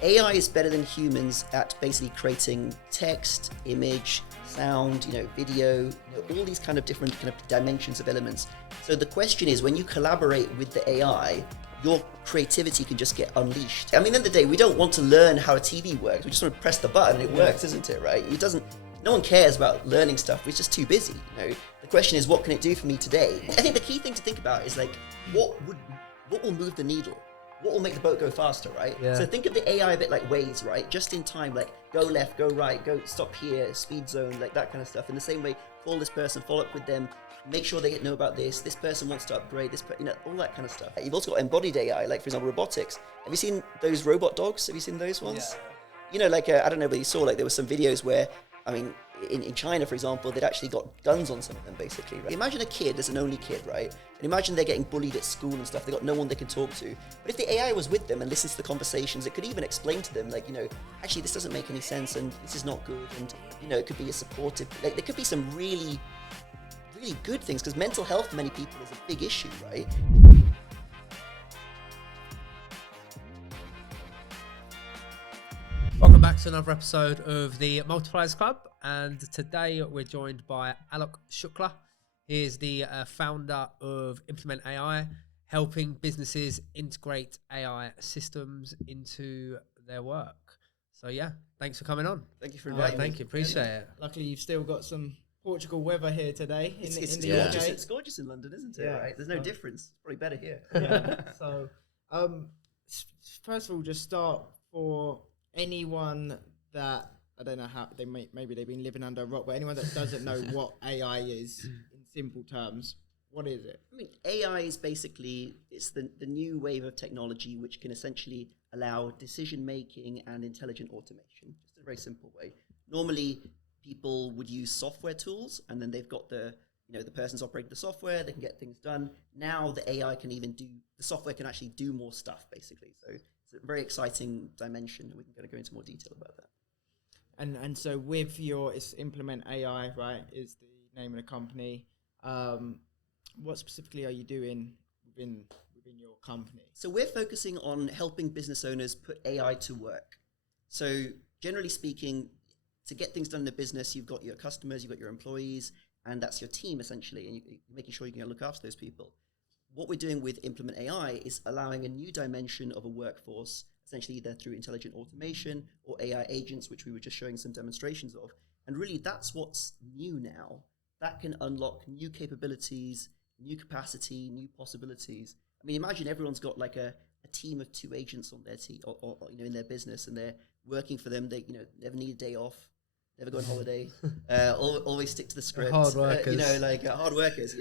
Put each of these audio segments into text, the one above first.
AI is better than humans at basically creating text, image, sound, video, all these kind of different kind of dimensions of elements. So the question is, when you collaborate with the AI, your creativity can just get unleashed. I mean, at the end of the day, we don't want to learn how a TV works. We just want to press the button and it works, isn't it, right? No one cares about learning stuff. We're just too busy. The question is, what can it do for me today? I think the key thing to think about is like, what will move the needle? What will make the boat go faster, right? Yeah. So think of the AI a bit like Waze, right? Just in time, like go left, go right, go stop here, speed zone, like that kind of stuff. In the same way, call this person, follow up with them, make sure they know about this person wants to upgrade, all that kind of stuff. You've also got embodied AI, like for example, robotics. Have you seen those robot dogs? Have you seen those ones? Yeah. I don't know whether you saw, like there were some videos where, in China, for example, they'd actually got guns on some of them, basically. Right? Imagine a kid as an only kid, right? And imagine they're getting bullied at school and stuff. They got no one they can talk to. But if the AI was with them and listens to the conversations, it could even explain to them, like, actually this doesn't make any sense and this is not good. And, it could be a supportive, like there could be some really, really good things, because mental health for many people is a big issue, right? Welcome back to another episode of the Multipliers Club, and today we're joined by Aalok Shukla. He is the founder of Implement AI, helping businesses integrate AI systems into their work. So yeah, thanks for coming on. Thank you for inviting me. Thank you, appreciate it. Luckily, you've still got some Portugal weather here today. It's gorgeous. It's gorgeous in London, isn't it? Yeah. Right? There's no difference. It's probably better here. Yeah. So, first of all, just start for anyone that I don't know how maybe they've been living under a rock, but anyone that doesn't know what AI is in simple terms, what is it? AI is basically, it's the new wave of technology which can essentially allow decision making and intelligent automation. Just a very simple way. Normally, people would use software tools, and then they've got the person's operating the software, they can get things done. Now the AI can the software can actually do more stuff, basically. So it's a very exciting dimension, and we can go into more detail about that. And so with it's Implement AI, right, is the name of the company. What specifically are you doing within your company? So we're focusing on helping business owners put AI to work. So generally speaking, to get things done in a business, you've got your customers, you've got your employees, and that's your team essentially, and you're making sure you can look after those people. What we're doing with Implement AI is allowing a new dimension of a workforce, essentially either through intelligent automation or AI agents, which we were just showing some demonstrations of. And really that's what's new now. That can unlock new capabilities, new capacity, new possibilities. Imagine everyone's got like a team of 2 agents on their team or in their business, and they're working for them. They never need a day off, never go on holiday, always stick to the script. Hard workers. Hard workers,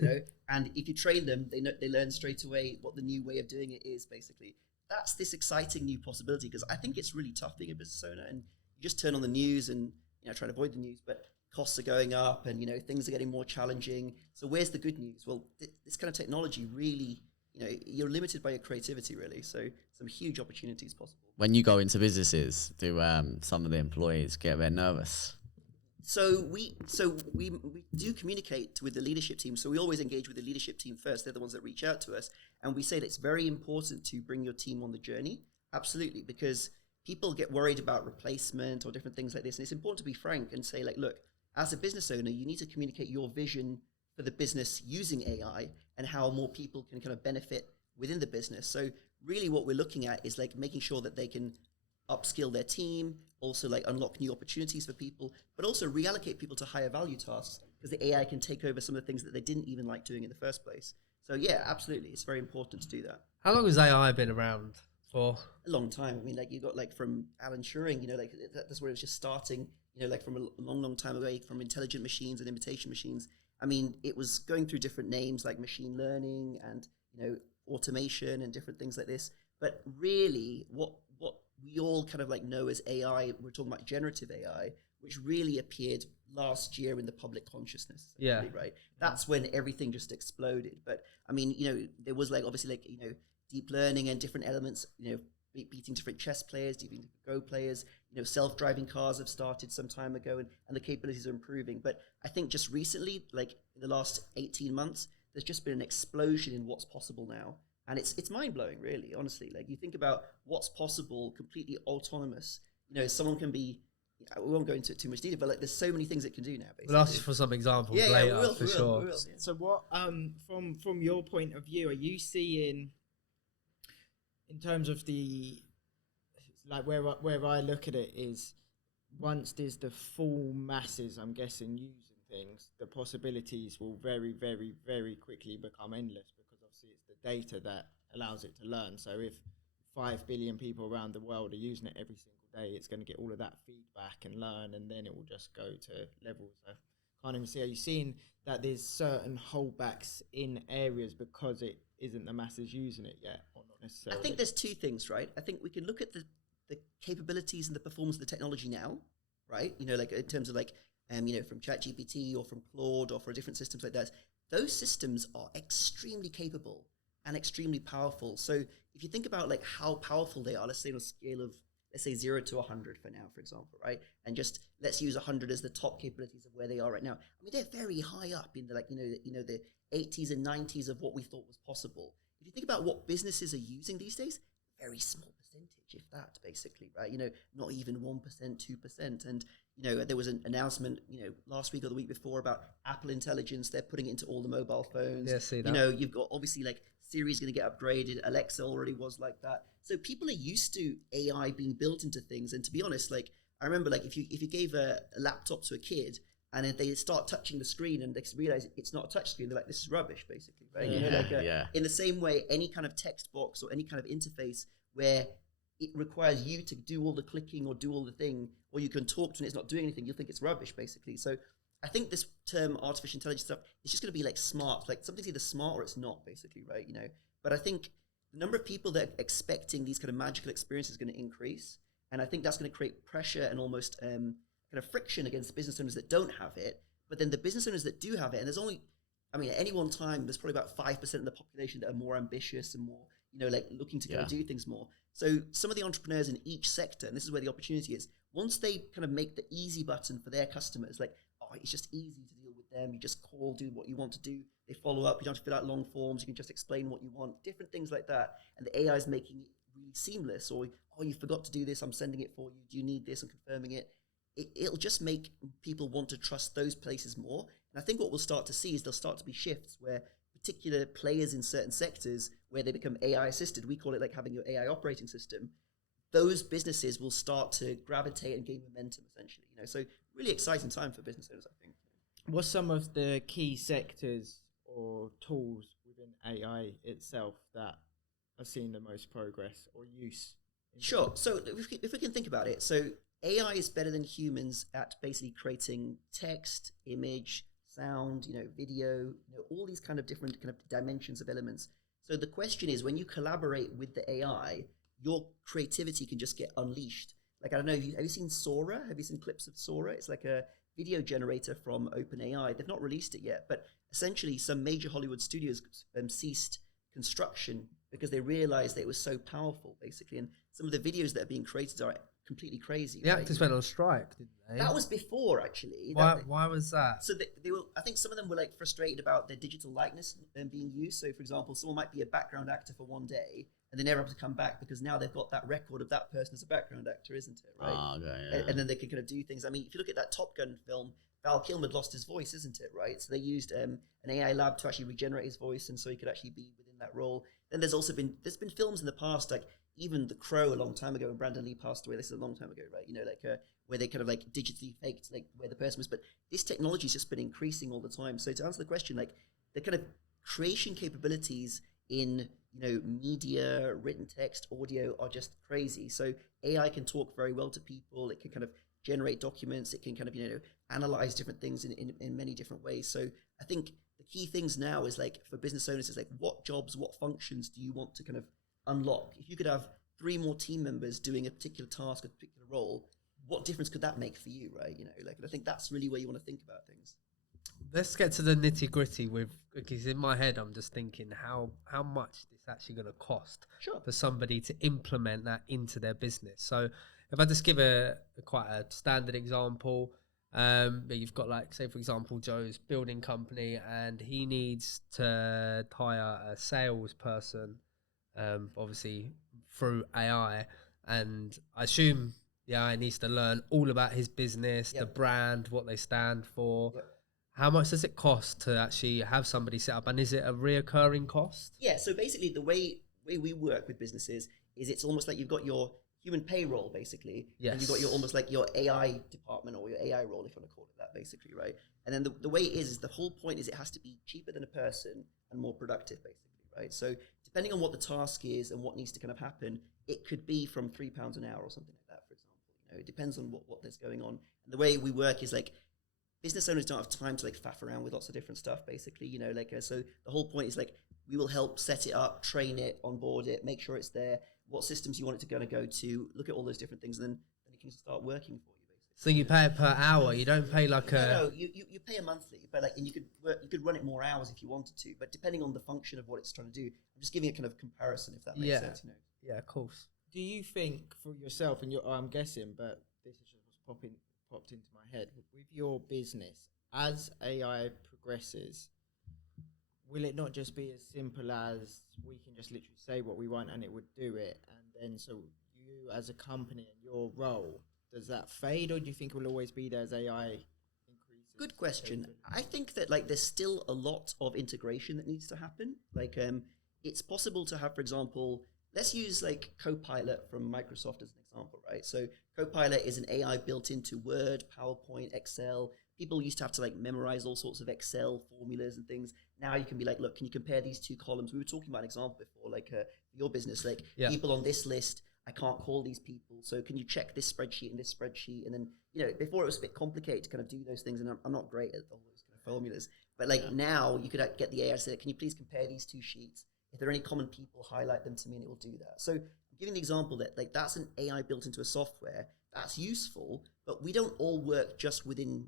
And if you train them, they learn straight away what the new way of doing it is, basically. That's this exciting new possibility, because I think it's really tough being a business owner, and you just turn on the news and try to avoid the news, but costs are going up and things are getting more challenging. So where's the good news? Well, this kind of technology really, you're limited by your creativity, really. So some huge opportunities possible. When you go into businesses, do some of the employees get a bit nervous? So we do communicate with the leadership team. So we always engage with the leadership team first. They're the ones that reach out to us. And we say that it's very important to bring your team on the journey. Absolutely. Because people get worried about replacement or different things like this. And it's important to be frank and say, like, look, as a business owner, you need to communicate your vision for the business using AI and how more people can kind of benefit within the business. So really what we're looking at is like making sure that they can upskill their team, also like unlock new opportunities for people, but also reallocate people to higher value tasks, because the AI can take over some of the things that they didn't even like doing in the first place. So yeah, absolutely. It's very important to do that. How long has AI been around for? A long time. You got like from Alan Turing, that's where it was just starting, from a long, long time away, from intelligent machines and imitation machines. It was going through different names like machine learning and, automation and different things like this. But really what we all kind of like know as AI, we're talking about generative AI, which really appeared last year in the public consciousness. Yeah. Right. That's when everything just exploded. But there was like, obviously deep learning and different elements, beating different chess players, beating Go players, self-driving cars have started some time ago, and the capabilities are improving. But I think just recently, like in the last 18 months, there's just been an explosion in what's possible now. And it's mind blowing, really, honestly. Like, you think about what's possible, completely autonomous. You know, someone can be, we won't go into it too much detail, but like, there's so many things it can do now, basically. We'll ask you for some examples Yeah, later, we will, for sure. We will, yeah. So what, from your point of view, are you seeing, in terms of the, like where I look at it is, once there's the full masses, I'm guessing, using things, the possibilities will very, very, very quickly become endless, because obviously it's the data that allows it to learn. So if 5 billion people around the world are using it every single day, it's going to get all of that feedback and learn, and then it will just go to levels. So can't even see. Are you seeing that there's certain holdbacks in areas because it isn't the masses using it yet, or not necessarily? I think there's two things, right? I think we can look at the capabilities and the performance of the technology now, right? You know, like in terms of like, you know, from ChatGPT or from Claude or for different systems like that. Those systems are extremely capable and extremely powerful. So if you think about like how powerful they are, let's say on a scale of, let's say 0 to 100 for now, for example, right? And just let's use 100 as the top capabilities of where they are right now. I mean, they're very high up in the, like, you know, the 80s and 90s of what we thought was possible. If you think about what businesses are using these days, very small percentage, if that, basically, right? You know, not even 1%, 2%. And, you know, there was an announcement, you know, last week or the week before about Apple Intelligence. They're putting it into all the mobile phones. Yeah, see that. You know, you've got obviously like Siri's going to get upgraded. Alexa already was like that. So people are used to AI being built into things. And to be honest, like, I remember, like, if you gave a laptop to a kid and if they start touching the screen and they realize it's not a touch screen, they're like, this is rubbish, basically, right? You know, like in the same way, any kind of text box or any kind of interface where it requires you to do all the clicking or do all the thing, or you can talk to it and it's not doing anything, you'll think it's rubbish, basically. So I think this term artificial intelligence stuff, it's just going to be like smart, like something's either smart or it's not, basically, right? You know, but I think the number of people that are expecting these kind of magical experiences is going to increase. And I think that's going to create pressure and almost kind of friction against business owners that don't have it. But then the business owners that do have it, and there's only, I mean, at any one time, there's probably about 5% of the population that are more ambitious and more, you know, like looking to kind of do things more. So some of the entrepreneurs in each sector, and this is where the opportunity is, once they kind of make the easy button for their customers, like, oh, it's just easy to deal with them. You just call, do what you want to do. They follow up. You don't have to fill out long forms. You can just explain what you want, different things like that. And the AI is making it really seamless. Or, oh, you forgot to do this. I'm sending it for you. Do you need this? I'm confirming it. It'll just make people want to trust those places more. And I think what we'll start to see is there'll start to be shifts where particular players in certain sectors where they become AI assisted, we call it like having your AI operating system, those businesses will start to gravitate and gain momentum, essentially. You know, so really exciting time for business owners, I think. What's some of the key sectors or tools within AI itself that are seeing the most progress or use? Sure. So if we can think about it, so AI is better than humans at basically creating text, image, sound, you know, video, you know, all these kind of different kind of dimensions of elements. So the question is, when you collaborate with the AI, your creativity can just get unleashed. Like, I don't know, have you seen Sora? Have you seen clips of Sora? It's like a video generator from OpenAI. They've not released it yet, but essentially some major Hollywood studios ceased construction because they realized that it was so powerful, basically. And some of the videos that are being created are completely crazy. The actors went on strike, didn't they? That was before, actually. Why was that? So they were, I think some of them were like frustrated about their digital likeness being used. So, for example, someone might be a background actor for one day and they never have to come back because now they've got that record of that person as a background actor, isn't it? Right. Oh, okay, yeah. And then they can kind of do things. I mean, if you look at that Top Gun film, Val Kilmer lost his voice, isn't it? Right. So they used an AI lab to actually regenerate his voice, and so he could actually be within that role. Then there's been films in the past, like even The Crow a long time ago when Brandon Lee passed away. This is a long time ago, right? You know, like where they kind of like digitally faked like where the person was. But this technology's just been increasing all the time. So to answer the question, like the kind of creation capabilities in, you know, media, written text, audio are just crazy. So AI can talk very well to people. It can kind of generate documents. It can kind of, you know, analyze different things in many different ways. So I think the key things now is like for business owners is like what jobs, what functions do you want to kind of unlock? If you could have 3 more team members doing a particular task, a particular role, what difference could that make for you, right? You know, like, and I think that's really where you want to think about things. Let's get to the nitty gritty because in my head I'm just thinking how much this actually going to cost for somebody to implement that into their business. So if I just give quite a standard example, you've got like, say for example, Joe's building company and he needs to hire a salesperson obviously through AI, and I assume the AI needs to learn all about his business, the brand, what they stand for. How much does it cost to actually have somebody set up, and is it a reoccurring cost? Yeah, so basically the way we work with businesses is it's almost like you've got your human payroll basically, and you've got your almost like your AI department or your AI role, if you want to call it that, basically, right? And then the way it is the whole point is it has to be cheaper than a person and more productive, basically, right? So depending on what the task is and what needs to kind of happen, it could be from £3 an hour or something like that, for example. You know, it depends on what there's going on. And the way we work is like business owners don't have time to like faff around with lots of different stuff, basically, you know, like, so the whole point is like, we will help set it up, train it, onboard it, make sure it's there, what systems you want it to go to, look at all those different things, and then it can start working for you, basically. So you pay it per hour, you don't pay like No, you pay a monthly, but like, and you could run it more hours if you wanted to, but depending on the function of what it's trying to do, I'm just giving a kind of comparison, if that makes sense, you know. Yeah, of course. Do you think for yourself, and I'm guessing, but this is just what's popped into my head, with your business, as AI progresses, will it not just be as simple as we can just literally say what we want and it would do it, and then so you as a company and your role, does that fade, or do you think it will always be there as AI increases? Good question. I think that like there's still a lot of integration that needs to happen. Like it's possible to have, for example, let's use like Copilot from Microsoft as an example, right? So Copilot is an AI built into Word, PowerPoint, Excel. People used to have to like memorize all sorts of Excel formulas and things. Now you can be like, look, can you compare these two columns? We were talking about an example before, like your business, like people on this list, I can't call these people. So can you check this spreadsheet and this spreadsheet? And then, you know, before it was a bit complicated to kind of do those things. And I'm not great at all those kind of formulas, but like now you could get the AI to say, can you please compare these two sheets? If there are any common people, highlight them to me and it will do that. So I'm giving the example that like that's an AI built into a software that's useful, but we don't all work just within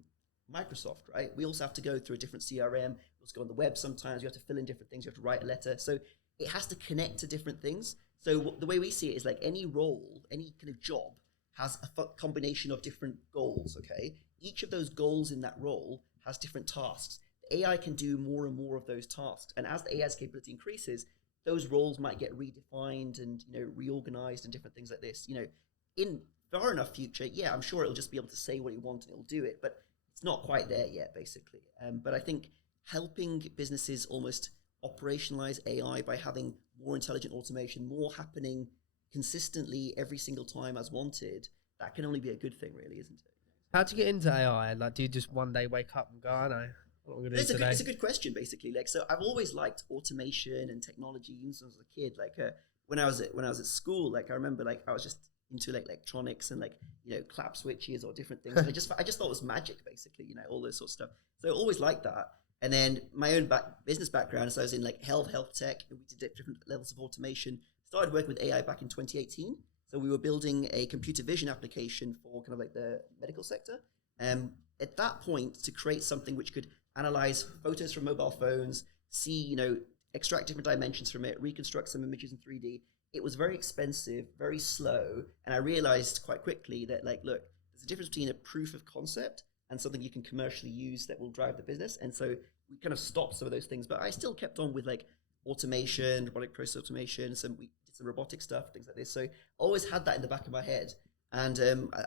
Microsoft, right? We also have to go through a different CRM. We also go on the web sometimes. You have to fill in different things. You have to write a letter. So it has to connect to different things. So the way we see it is like any role, any kind of job has a combination of different goals, okay? Each of those goals in that role has different tasks. The AI can do more and more of those tasks. And as the AI's capability increases, those roles might get redefined and, you know, reorganized and different things like this. You know, in far enough future, yeah, I'm sure it'll just be able to say what you want and it'll do it. But it's not quite there yet, basically. But I think helping businesses almost operationalize AI by having more intelligent automation, more happening consistently every single time as wanted, that can only be a good thing, really, isn't it? How do you get into AI? Like, do you just one day wake up and go, I know what I'm going to do today? It's a good question, basically. Like, so I've always liked automation and technology, even since I was a kid. Like, when I was at school, like I remember, like I was just into like electronics and like, you know, clap switches or different things. I just thought it was magic, basically, you know, all this sort of stuff. So I always liked that. And then my own business background, so I was in like health tech, and we did different levels of automation. Started working with AI back in 2018. So we were building a computer vision application for kind of like the medical sector. At that point, to create something which could analyze photos from mobile phones, see, you know, extract different dimensions from it, reconstruct some images in 3D. It was very expensive, very slow. And I realized quite quickly that, like, look, there's a difference between a proof of concept and something you can commercially use that will drive the business. And so we kind of stopped some of those things, but I still kept on with like automation, robotic process automation. We did some robotic stuff, things like this. So I always had that in the back of my head. And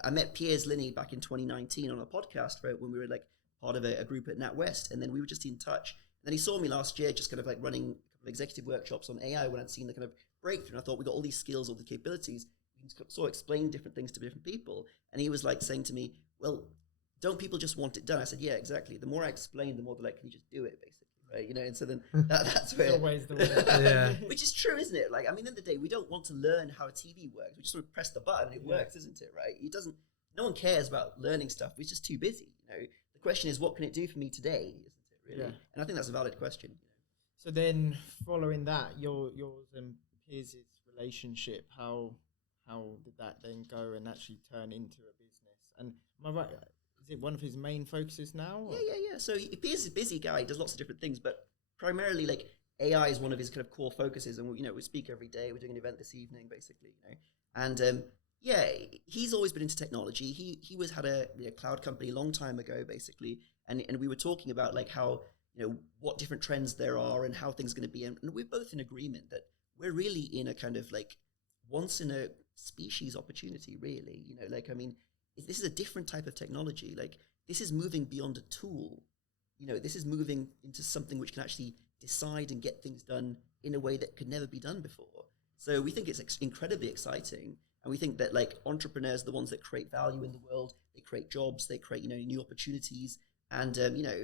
I met Piers Linney back in 2019 on a podcast when we were like part of a group at NatWest, and then we were just in touch. And then he saw me last year just kind of like running a couple of executive workshops on AI when I'd seen the kind of breakthrough. And I thought, we got all these skills, all the capabilities. We can sort of explain different things to different people. And he was like saying to me, well, don't people just want it done? I said, yeah, exactly. The more I explain, the more they're like, can you just do it, basically, right? You know, and so then that's where... always the way. Yeah. Which is true, isn't it? Like, I mean, at the end of the day, we don't want to learn how a TV works. We just sort of press the button and it works, isn't it, right? It doesn't... No one cares about learning stuff. We're just too busy, you know? The question is, what can it do for me today, isn't it, really? Yeah. And I think that's a valid question. You know? So then, following that, yours and Piers' relationship, how did that then go and actually turn into a business? And am I right? Is it one of his main focuses now? Or? Yeah. So Piers is a busy guy. He does lots of different things, but primarily, like, AI is one of his kind of core focuses. And, you know, we speak every day. We're doing an event this evening, basically, you know. And, yeah, he's always been into technology. He had a cloud company a long time ago, basically. And we were talking about, like, how, you know, what different trends there are and how things are going to be. And we're both in agreement that we're really in a kind of like once in a species opportunity, really. You know, like, I mean, this is a different type of technology. Like, this is moving beyond a tool. You know, this is moving into something which can actually decide and get things done in a way that could never be done before. So we think it's incredibly exciting. And we think that like entrepreneurs are the ones that create value in the world. They create jobs, they create, you know, new opportunities. And, you know,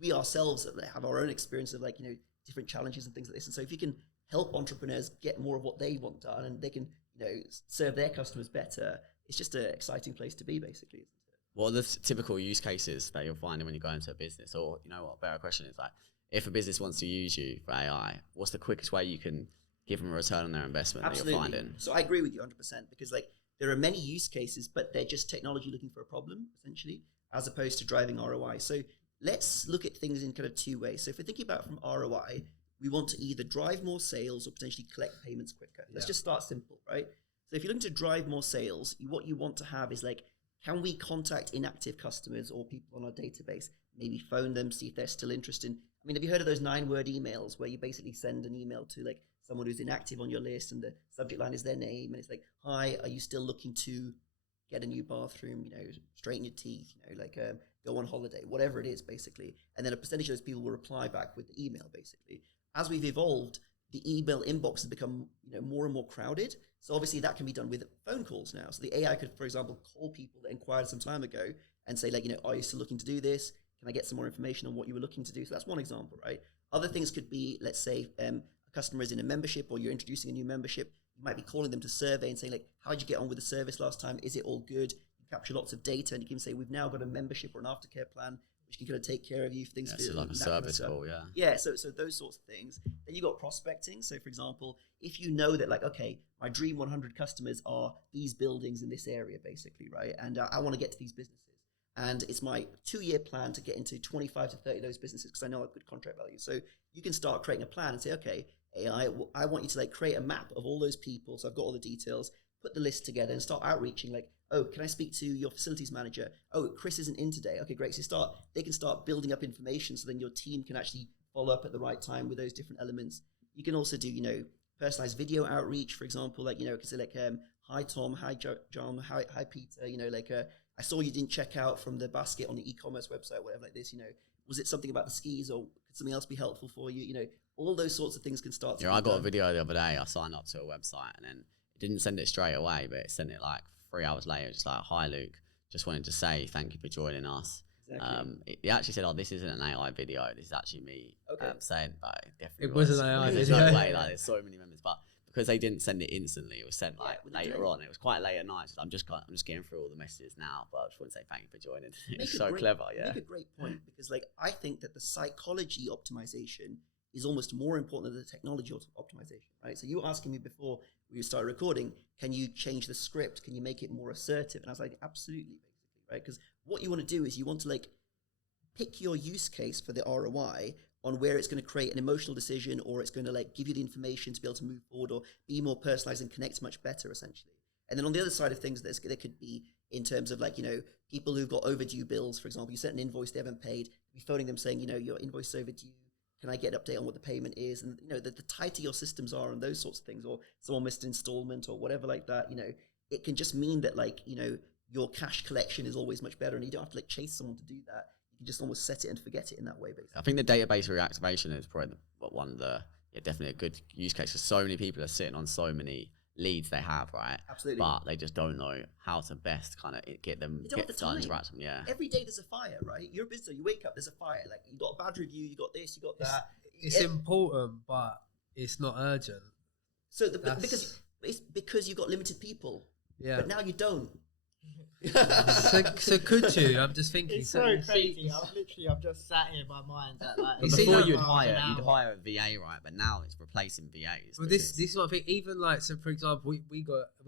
we ourselves have our own experience of like, you know, different challenges and things like this. And so if you can help entrepreneurs get more of what they want done and they can, you know, serve their customers better, it's just an exciting place to be, basically, isn't it? What are the typical use cases that you're finding when you go into a business? Or, you know what, a better question is like, if a business wants to use you for AI, what's the quickest way you can give them a return on their investment that you're finding? So I agree with you 100%, because like there are many use cases, but they're just technology looking for a problem, essentially, as opposed to driving ROI. So let's look at things in kind of two ways. So if we're thinking about from ROI, we want to either drive more sales or potentially collect payments quicker. Let's just start simple, right? So if you're looking to drive more sales, what you want to have is like, can we contact inactive customers or people on our database? Maybe phone them, see if they're still interested. I mean, have you heard of those 9-word emails where you basically send an email to like someone who's inactive on your list and the subject line is their name and it's like, hi, are you still looking to get a new bathroom, you know, straighten your teeth, you know, like go on holiday, whatever it is, basically. And then a percentage of those people will reply back with the email, basically. As we've evolved, the email inbox has become, you know, more and more crowded. So obviously that can be done with phone calls now. So the AI could, for example, call people that inquired some time ago and say like, you know, are you still looking to do this? Can I get some more information on what you were looking to do? So that's one example, right? Other things could be, let's say a customer is in a membership or you're introducing a new membership. You might be calling them to survey and saying like, how did you get on with the service last time? Is it all good? You capture lots of data and you can say, we've now got a membership or an aftercare plan which can kind of take care of you if things So like a service call, Yeah, so those sorts of things. Then you got prospecting. So for example, if you know that like, okay, my dream 100 customers are these buildings in this area, basically, right? And I want to get to these businesses. And it's my 2-year plan to get into 25 to 30 of those businesses because I know I have good contract value. So you can start creating a plan and say, okay, AI, I want you to like create a map of all those people. So I've got all the details, put the list together and start outreaching like, oh, can I speak to your facilities manager? Oh, Chris isn't in today. Okay, great. So they can start building up information so then your team can actually follow up at the right time with those different elements. You can also do, you know, personalized video outreach, for example, like, you know, because like, hi, Tom, hi, John, hi, Peter, you know, like, I saw you didn't check out from the basket on the e-commerce website, whatever like this, you know, was it something about the skis or could something else be helpful for you? You know, all those sorts of things can start. Yeah, I got a video the other day. I signed up to a website and then it didn't send it straight away, but it sent it like 3 hours later. Just like, hi, Luke, just wanted to say thank you for joining us. Exactly. It actually said, oh, this isn't an AI video. This is actually me saying, but it definitely was an AI There's video. no way, like, there's so many members, but because they didn't send it instantly, it was sent like later on. It was quite late at night. So I'm just getting through all the messages now, but I just want to say thank you for joining. It's so clever, yeah. Make a great point because, like, I think that the psychology optimization is almost more important than the technology optimization, right? So you were asking me before we started recording, can you change the script? Can you make it more assertive? And I was like, absolutely, basically, right? Because what you want to do is you want to like pick your use case for the ROI on where it's going to create an emotional decision or it's going to like give you the information to be able to move forward or be more personalized and connect much better, essentially. And then on the other side of things, there could be in terms of like, you know, people who've got overdue bills, for example, you sent an invoice they haven't paid, be phoning them saying, you know, your invoice is overdue. Can I get an update on what the payment is? And, you know, the tighter your systems are and those sorts of things, or someone missed an installment or whatever like that, you know, it can just mean that like, you know, your cash collection is always much better and you don't have to like chase someone to do that. You can just almost set it and forget it in that way, basically. I think the database reactivation is probably one of the, definitely a good use case because so many people are sitting on so many leads they have, right? Absolutely. But they just don't know how to best kind of get them, interact them, yeah. Every day there's a fire, right? You're a business, you wake up, there's a fire. Like, you got a bad review, you got this, you got that. It's important, but it's not urgent. So because you've got limited people. Yeah. But now you don't. so could you? I'm just thinking. It's so crazy. I've just sat here by mind that like. Before you'd hire a VA, right? But now it's replacing VAs. Well, this is what I think. Even like, so for example, we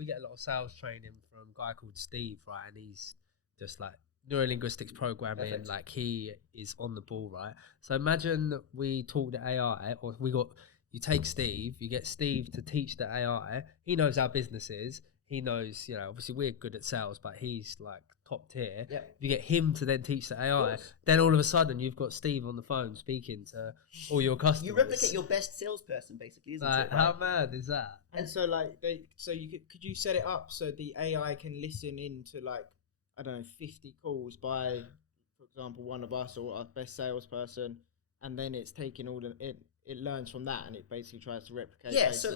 get a lot of sales training from a guy called Steve, right? And he's just like neurolinguistics programming. Perfect. Like he is on the ball, right? So imagine we talk to AI, or you take Steve, you get Steve to teach the AI. He knows how business is. he knows, obviously we're good at sales, but he's like top tier. Yep. If you get him to then teach the AI, then all of a sudden you've got Steve on the phone speaking to all your customers. You replicate your best salesperson, basically, isn't like, it? How mad is that? And so like could you set it up so the AI can listen into like, I don't know, 50 calls by, for example, one of us or our best salesperson, and then it's taking all it learns from that and it basically tries to replicate. Yeah, so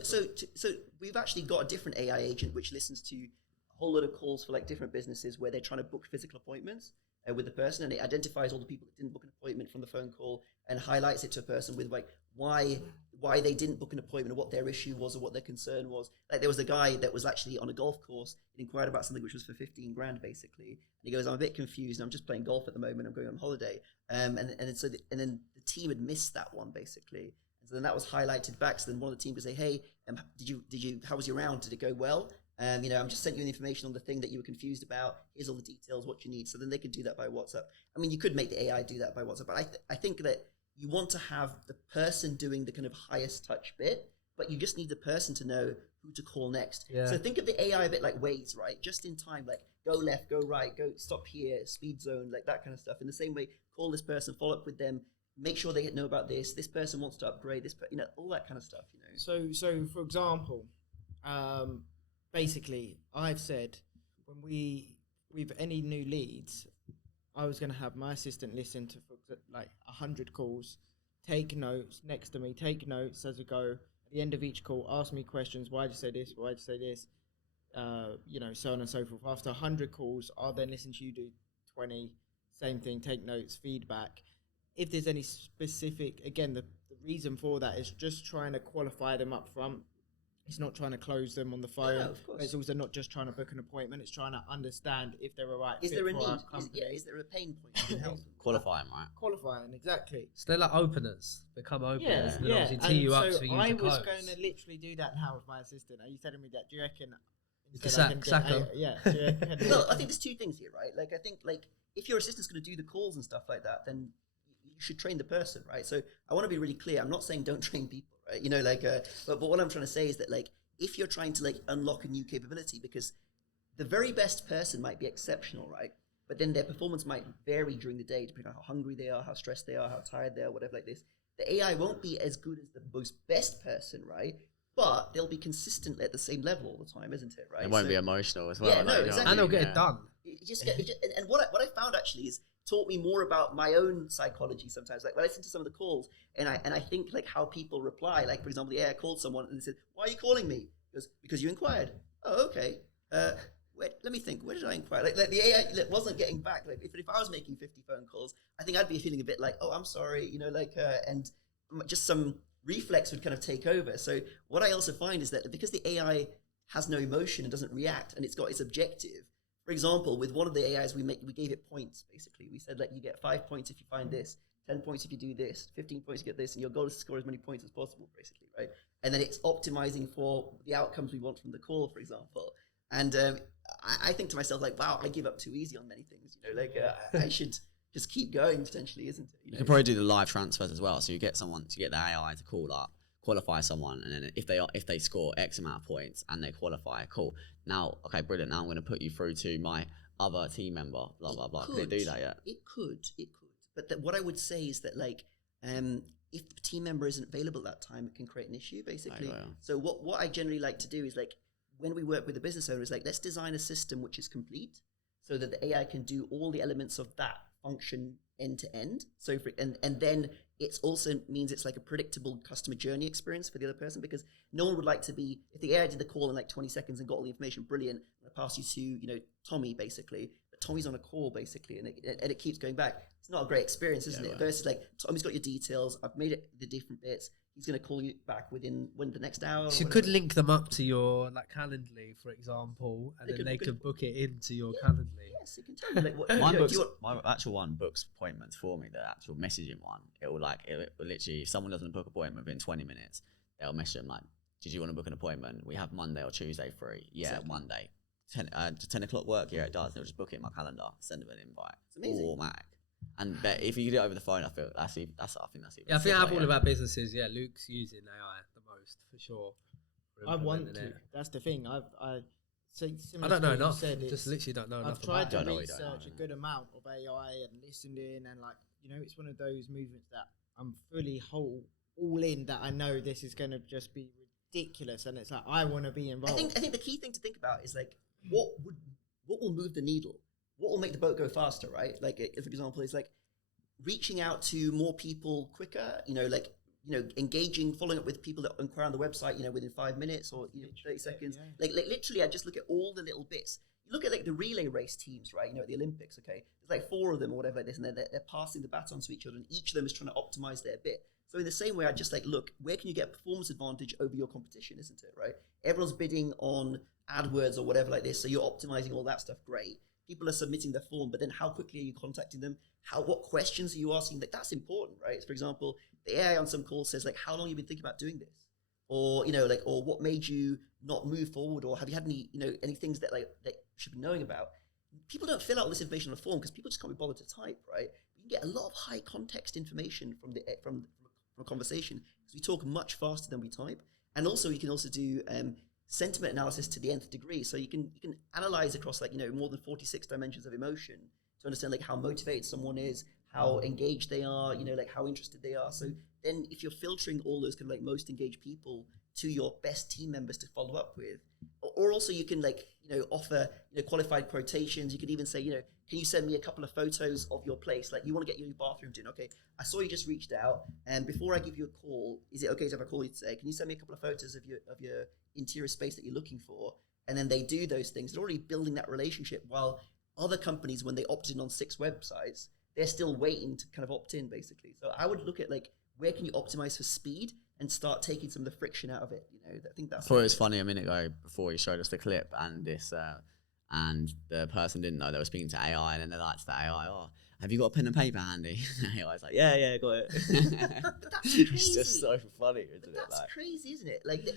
we've actually got a different AI agent which listens to a whole lot of calls for like different businesses where they're trying to book physical appointments with the person, and it identifies all the people that didn't book an appointment from the phone call and highlights it to a person with like why they didn't book an appointment or what their issue was or what their concern was. Like there was a guy that was actually on a golf course and inquired about something which was for 15 grand basically, and he goes, I'm a bit confused, I'm just playing golf at the moment, I'm going on holiday, and then the team had missed that one basically, and so then that was highlighted back. So then one of the team could say, hey, did you how was your round, did it go well? I'm just sent you the information on the thing that you were confused about. Here's all the details, what you need. So then they can do that by WhatsApp. I mean, you could make the AI do that by WhatsApp, but I think that you want to have the person doing the kind of highest touch bit, but you just need the person to know who to call next. Yeah. So think of the AI a bit like Waze, right? Just in time, like go left, go right, go stop here, speed zone, like that kind of stuff. In the same way, call this person, follow up with them, make sure they know about this. This person wants to upgrade this, all that kind of stuff. So for example, basically, I've said with any new leads, I was going to have my assistant listen to like 100 calls, take notes next to me, take notes as we go. At the end of each call, ask me questions. Why did you say this? Why did you say this? So on and so forth. After 100 calls, I'll then listen to you do 20. Same thing, take notes, feedback. If there's any specific, again, the reason for that is just trying to qualify them up front. It's not trying to close them on the phone. No, of course. It's also not just trying to book an appointment. It's trying to understand if they're a right Is fit there a for need? our company. Is there a pain point that can help them? Qualifying, right? Qualifying, exactly. So they're like openers, become openers, Yeah, and then yeah. obviously tee you up so for you I to was close. going to literally do that now with my assistant. Are you telling me that? Do you reckon? could instead I can sack get them. yeah. Do you reckon- Well, I think there's two things here, right? Like I think like if your assistant's going to do the calls and stuff like that, then you should train the person, right? So I want to be really clear. I'm not saying don't train people, right? But what I'm trying to say is that like if you're trying to like unlock a new capability, because the very best person might be exceptional, right? But then their performance might vary during the day depending on how hungry they are, how stressed they are, how tired they are, whatever like this. The AI won't be as good as the most best person, right? But they'll be consistently at the same level all the time, isn't it? Right? It won't be emotional as well. Yeah, no, exactly. And they'll get it done. And what I found actually is taught me more about my own psychology sometimes. Like when I listen to some of the calls and I think like how people reply. Like for example, the AI called someone and they said, "Why are you calling me?" Because you inquired. Oh, okay. Wait, let me think. Where did I inquire? Like the AI wasn't getting back. Like if I was making 50 phone calls, I think I'd be feeling a bit like, oh, I'm sorry, and just some reflex would kind of take over. So what I also find is that because the AI has no emotion and doesn't react, and it's got its objective. For example, with one of the AIs, we gave it points. Basically, we said like you get 5 points if you find this, 10 points if you do this, 15 points if you get this, and your goal is to score as many points as possible, basically, right? And then it's optimizing for the outcomes we want from the call, for example. And I think to myself like, wow, I give up too easy on many things. I should just keep going potentially, isn't it? You could probably do the live transfers as well. So you get the AI to call up, qualify someone, and then if they score X amount of points and they qualify, cool. Now, okay, brilliant. Now I'm going to put you through to my other team member. Blah blah blah. Can they do that yet? It could. But what I would say is that like, if the team member isn't available at that time, it can create an issue basically. So what I generally like to do is like when we work with the business owners, like let's design a system which is complete, so that the AI can do all the elements of that function end to end. So and then it also means it's like a predictable customer journey experience for the other person, because no one would like to be, if the AI did the call in like 20 seconds and got all the information, brilliant, I pass you to Tommy basically, but Tommy's on a call basically, and it keeps going back. It's not a great experience, isn't it? Versus like Tommy's got your details, I've made it the different bits. He's going to call you back within the next hour. So you could link them up to your like Calendly, for example, and then they could book it into your Calendly. Yes, it can tell you like what. My actual one books appointments for me. The actual messaging one, it will literally, if someone doesn't book an appointment within 20 minutes, they'll message them like, "Did you want to book an appointment? We have Monday or Tuesday free." Yeah, exactly. Monday. 10 o'clock work. Yeah, it does. They'll just book it in my calendar, send them an invite. It's amazing. Automatic. And if you do it over the phone, I think that's even. Yeah, I think out of all of our businesses, Luke's using AI the most for sure. I want to. That's the thing. So I similar don't to know what you enough. said, Just literally don't know enough. I've tried to Don't know what you don't research know, a good amount of AI and listened in, and like, you know, it's one of those movements that I'm fully all in, that I know this is going to just be ridiculous, and it's like I want to be involved. I think the key thing to think about is like what will move the needle, what will make the boat go faster, right? Like, for example, is like reaching out to more people quicker, engaging, following up with people that inquire on the website, within 5 minutes or 30 seconds. Yeah. Like literally, I just look at all the little bits. You look at like the relay race teams, right? At the Olympics, okay, there's like 4 of them or whatever like this, and they're passing the baton to each other, and each of them is trying to optimize their bit. So in the same way, I just like look, where can you get a performance advantage over your competition, isn't it, right? Everyone's bidding on AdWords or whatever like this, so you're optimizing all that stuff, great. People are submitting their form, but then how quickly are you contacting them? What questions are you asking? Like, that's important, right? So for example, the AI on some calls says like, how long have you been thinking about doing this? Or, or what made you not move forward? Or have you had any things that like that you should be knowing about? People don't fill out all this information on a form because people just can't be bothered to type, right? You can get a lot of high context information from a conversation because we talk much faster than we type. And also you can also do sentiment analysis to the nth degree. So you can analyze across like, more than 46 dimensions of emotion to understand like how motivated someone is, how engaged they are, like how interested they are. So then if you're filtering all those kind of like most engaged people to your best team members to follow up with, or also you can like, offer, qualified quotations. You could even say, can you send me a couple of photos of your place? Like you want to get your bathroom done. Okay, I saw you just reached out, and before I give you a call, is it okay if I call you today? Can you send me a couple of photos of your interior space that you're looking for? And then they do those things. They're already building that relationship, while other companies, when they opt in on 6 websites, they're still waiting to kind of opt in, basically. So I would look at like, where can you optimize for speed and start taking some of the friction out of it? I think that's. I thought it was funny a minute ago before you showed us the clip, and this and the person didn't know they were speaking to AI, and then they're like to the AI, "Oh, have you got a pen and paper handy?" And AI's like, "Yeah, got it." But that's crazy. It's just so funny, isn't it? That's crazy, isn't it? Like the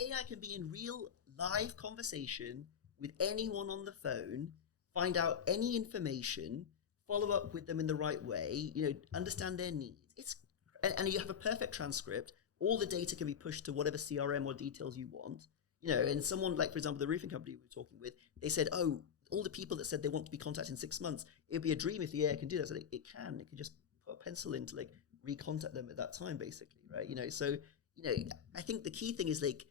AI can be in real live conversation with anyone on the phone, find out any information, follow up with them in the right way, understand their needs. And you have a perfect transcript. All the data can be pushed to whatever CRM or details you want. And someone like, for example, the roofing company we were talking with, they said, oh, all the people that said they want to be contacted in 6 months, it would be a dream if the AI can do that. So it can just put a pencil in to like recontact them at that time, basically, right? So, I think the key thing is like,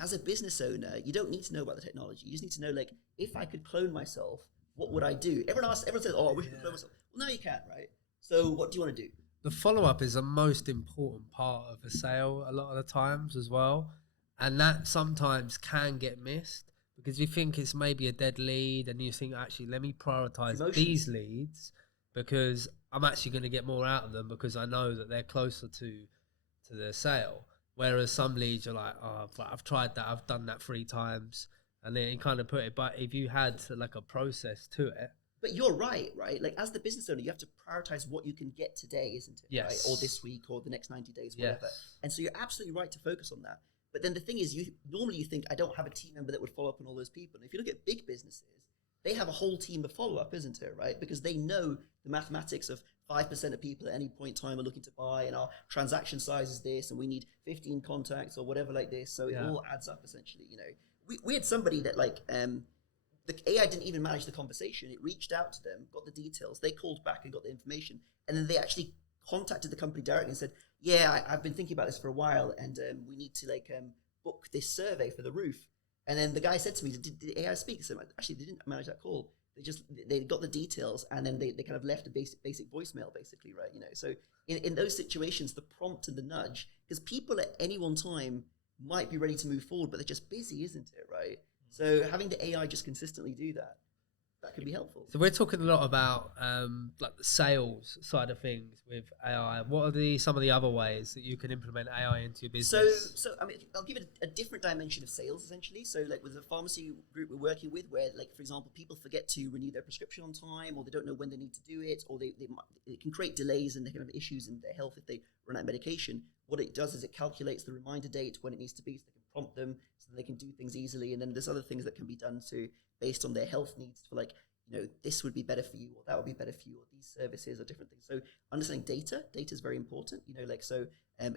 as a business owner, you don't need to know about the technology. You just need to know, like, if I could clone myself, what would I do? Everyone says, oh, I wish I could clone myself. Well, no, you can't, right? So what do you want to do? The follow-up is the most important part of a sale a lot of the times as well. And that sometimes can get missed because you think it's maybe a dead lead and you think, actually, let me prioritize these leads because I'm actually going to get more out of them because I know that they're closer to the sale. Whereas some leads are like, oh, I've tried that, I've done that 3 times. And then you kind of put it, but if you had like a process to it. But you're right? Like as the business owner, you have to prioritize what you can get today, isn't it? Yes. Right? Or this week or the next 90 days, whatever. Yes. And so you're absolutely right to focus on that. But then the thing is, normally you think, I don't have a team member that would follow up on all those people. And if you look at big businesses, they have a whole team of follow-up, isn't it, right? Because they know the mathematics of 5% of people at any point in time are looking to buy, and our transaction size is this, and we need 15 contacts or whatever like this. So it all adds up, essentially. We had somebody that like, the AI didn't even manage the conversation. It reached out to them, got the details. They called back and got the information. And then they actually contacted the company directly and said, yeah, I've been thinking about this for a while, and we need to like book this survey for the roof. And then the guy said to me, did the AI speak? So actually, they didn't manage that call. They got the details, and then they kind of left a basic voicemail, basically, right? So in those situations, the prompt and the nudge, because people at any one time might be ready to move forward, but they're just busy, isn't it, right? So having the AI just consistently do that could be helpful. So we're talking a lot about like the sales side of things with AI. What are some of the other ways that you can implement AI into your business? So I mean, I'll give it a different dimension of sales, essentially. So like with the pharmacy group we're working with, where like, for example, people forget to renew their prescription on time, or they don't know when they need to do it, or it can create delays and they can have issues in their health if they run out of medication. What it does is it calculates the reminder date when it needs to be, so they can prompt them so they can do things easily. And then there's other things that can be done based on their health needs, for like, this would be better for you, or that would be better for you, or these services or different things. So understanding data is very important,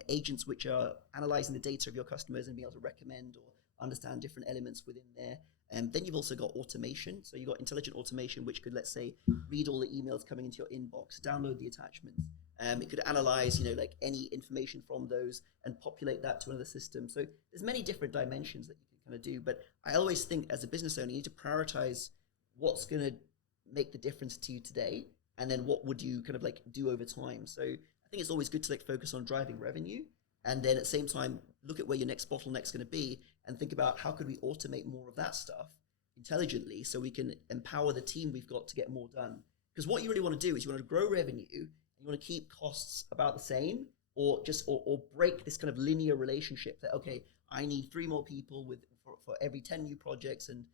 agents which are analyzing the data of your customers and being able to recommend or understand different elements within there. Then you've also got automation. So you've got intelligent automation, which could, let's say, read all the emails coming into your inbox, download the attachments. It could analyze, like any information from those and populate that to another system. So there's many different dimensions that you can kind of do. But I always think as a business owner, you need to prioritize what's going to make the difference to you today, and then what would you kind of like do over time. So I think it's always good to like focus on driving revenue, and then at the same time look at where your next bottleneck's going to be and think about how could we automate more of that stuff intelligently so we can empower the team we've got to get more done. Because what you really want to do is you want to grow revenue and you want to keep costs about the same, or just or break this kind of linear relationship that, okay, I need 3 more people for every 10 new projects, and